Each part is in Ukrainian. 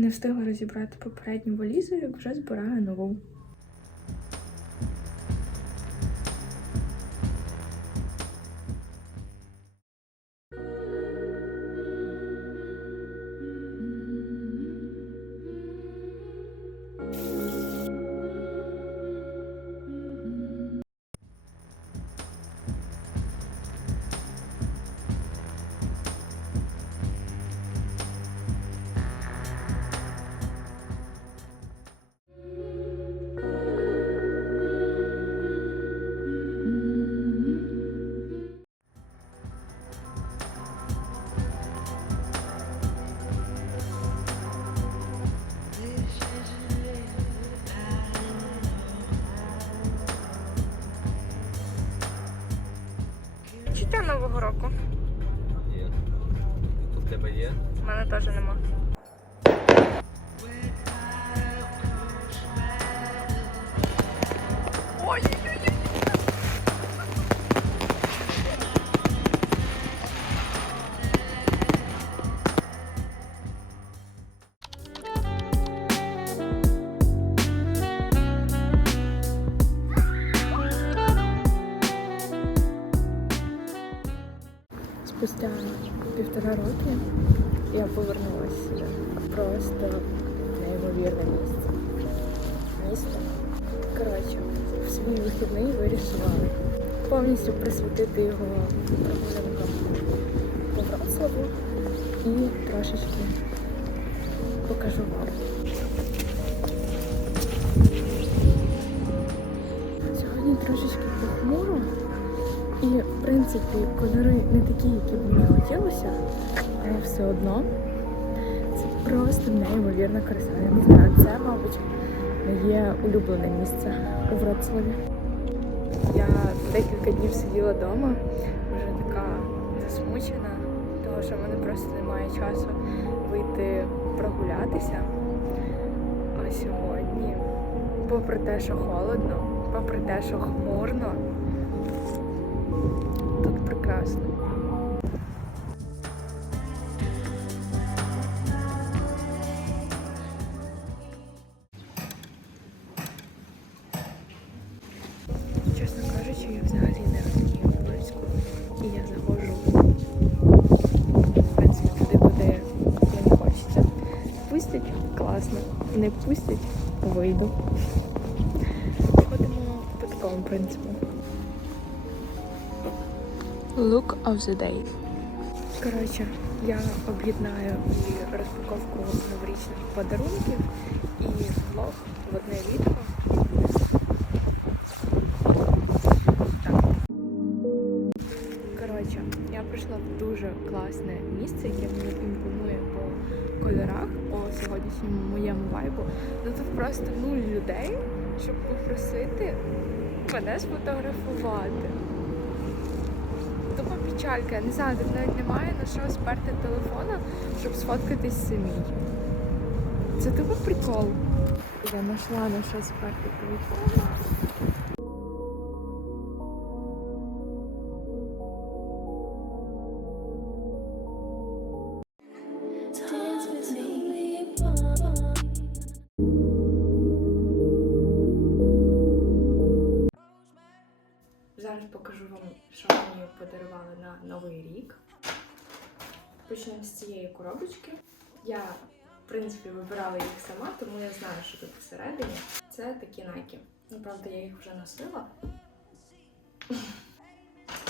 Не встигла розібрати попередню валізу, як вже збираю нову. Тебе є? У мене теж нема. Ой, Спустя півтора роки я повернулася. Просто неймовірне місце. Місто. Коротше, в свій вихідний вирішила повністю присвятити його прогулянкам по Вроцлаву і трошечки покажу вам. І, в принципі, кольори не такі, які б мені хотілося, але все одно це просто неймовірна краса. Не знаю, це, мабуть, моє улюблене місце у Вроцлаві. Я декілька днів сиділа вдома, вже така засмучена, тому що в мене просто немає часу вийти прогулятися. А сьогодні, попри те, що холодно, попри те, що хмурно, Тут прекрасно. Чесно кажучи, я взагалі не розумію. І я заходжу в принципі туди, куди мені хочеться. Пустять класно. Не пустять вийду. Ходимо по такому принципу. Look of the day. Коротше, я об'єднаю і розпаковку новорічних подарунків і влог в одне відео. Коротше, я прийшла в дуже класне місце, яке мені імпонує по кольорах, по сьогоднішньому моєму вайбу. Ну тут просто нуль людей, щоб попросити мене сфотографувати. Печалька. Не знаю, тут навіть немає на що сперти телефона, щоб сфоткатись самій. Це тупо прикол. Я знайшла на що сперти телефона. Dance with подарували на Новий рік. Почнемо з цієї коробочки. Я, в принципі, вибирала їх сама, тому я знаю, що тут всередині. Це такі найки. Ну, правда, я їх вже носила.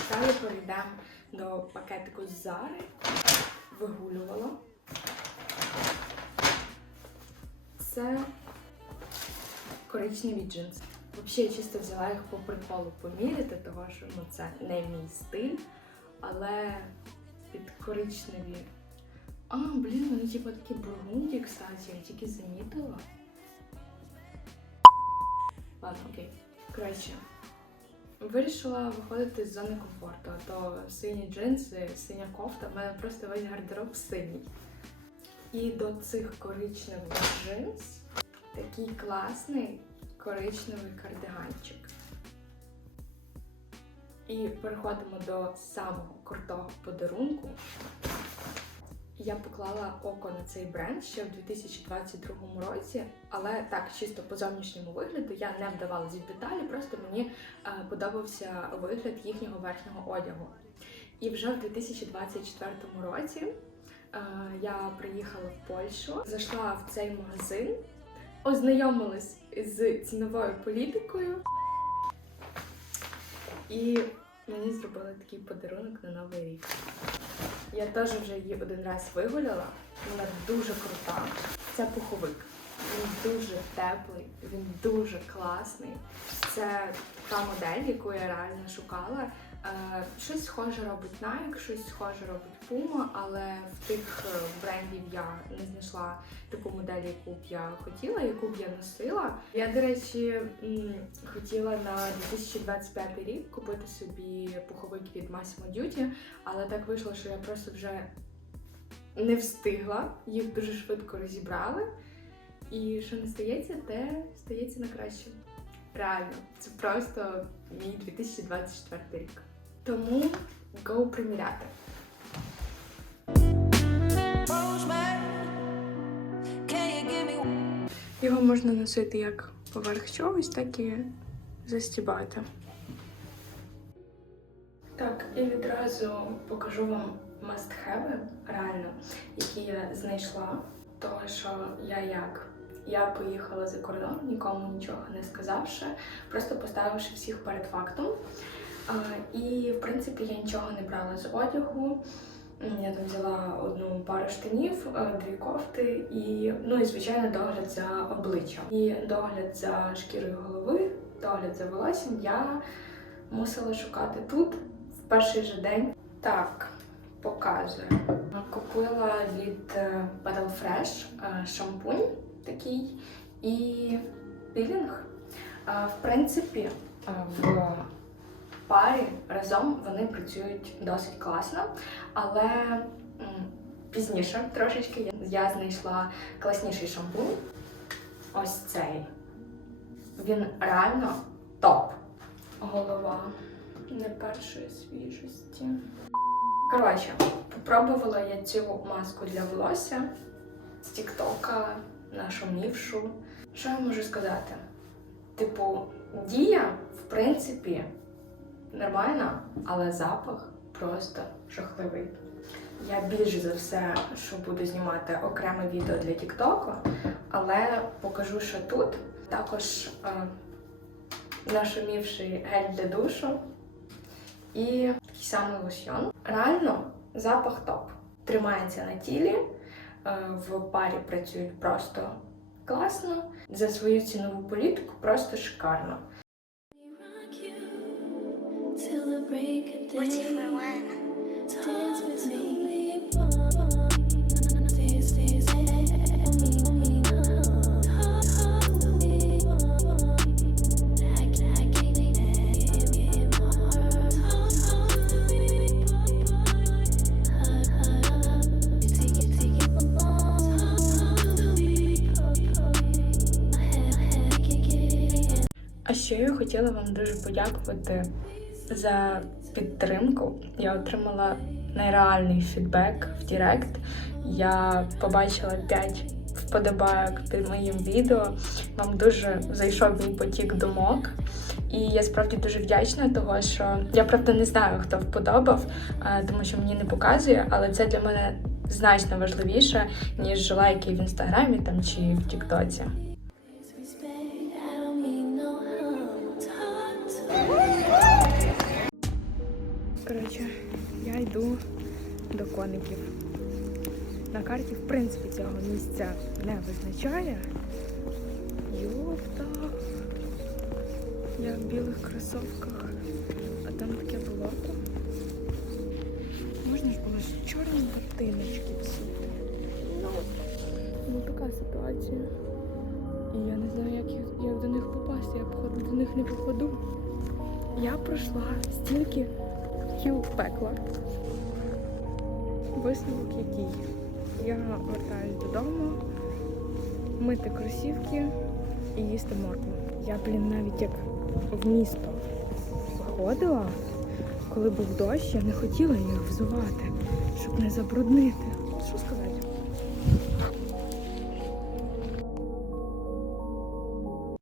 Далі перейдемо до пакетику з Зари. Вигулювала. Це коричневі джинси. Взагалі, я чисто взяла їх по приколу поміряти, того що ну, це не мій стиль, але під коричневі. А, блін, вони типу такі бургунді, кстати, я тільки замітила. Ладно, окей. Коротше, вирішила виходити з зони комфорту, то сині джинси, синя кофта, в мене просто весь гардероб синій. І до цих коричневих джинс такий класний коричневий кардиганчик. І переходимо до самого крутого подарунку. Я поклала око на цей бренд ще в 2022 році, але так, чисто по зовнішньому вигляду я не вдавалась в деталі, просто мені е, подобався вигляд їхнього верхнього одягу. І вже в 2024 році е, я приїхала в Польщу, зайшла в цей магазин, ознайомилась з ціновою політикою, і мені зробили такий подарунок на новий рік. Я теж вже її один раз вигуляла. Вона дуже крута. Це пуховик. Він дуже теплий, він дуже класний. Це та модель, яку я реально шукала. Е, щось схоже робить Nike, щось схоже робить Puma, але в тих е, брендів я не знайшла таку модель, яку б я хотіла, яку б я носила. Я, до речі, хотіла на 2025 рік купити собі пуховик від Massimo Duty, але так вийшло, що я просто вже не встигла. Їх дуже швидко розібрали. І що не стається, те стається на краще. Реально, це просто мій 2024 рік. Тому go приміряти. Його можна носити як поверх чогось, так і застібати. Так, і відразу покажу вам must-have, реально, які я знайшла. Того, що я як. Я поїхала за кордон, нікому нічого не сказавши, просто поставивши всіх перед фактом. І, в принципі, я нічого не брала з одягу. Я там взяла одну пару штанів, е, дві кофти і, ну і звичайно, догляд за обличчям. І догляд за шкірою голови, догляд за волоссям я мусила шукати тут в перший же день. Так, показую. Купила від е, Battle Fresh е, шампунь такий і пілінг. Е, В принципі, е, в парі разом вони працюють досить класно, але пізніше трошечки я- знайшла класніший шампунь. Ось цей. Він реально топ. Голова не першої свіжості. Коротше, попробувала я цю маску для волосся з Тіктока, нашумівшу. Що я можу сказати? Типу, дія, в принципі, нормальна, але запах просто жахливий. Я більш за все, що буду знімати окреме відео для Тіктоку, але покажу, що тут також е, нашумівший гель для душу і такий самий лосьйон. Реально, запах топ. Тримається на тілі, е, в парі працюють просто класно. За свою цінову політику просто шикарно. А ще я хотіла вам дуже подякувати за підтримку. Я отримала нереальний фідбек в Директ. Я побачила 5 вподобайок під моїм відео. Вам дуже зайшов мій потік думок. І я справді дуже вдячна, того що я правда не знаю, хто вподобав, тому що мені не показує, але це для мене значно важливіше, ніж лайки в інстаграмі там чи в Тіктоці. Коротше, я йду до коників. На карті, в принципі, цього місця не визначає. Йопта. Я в білих кросовках, а там таке болото. Можна ж було ж чорні картиночки всюди. Ну, ну така ситуація. І я не знаю, як, як до них попасти. Я походу до них не попаду. Я пройшла стільки кіл пекла. Висновок який? Я вертаюсь додому, мити кросівки і їсти моркву. Я, блін, навіть як в місто виходила, коли був дощ, я не хотіла їх взувати, щоб не забруднити.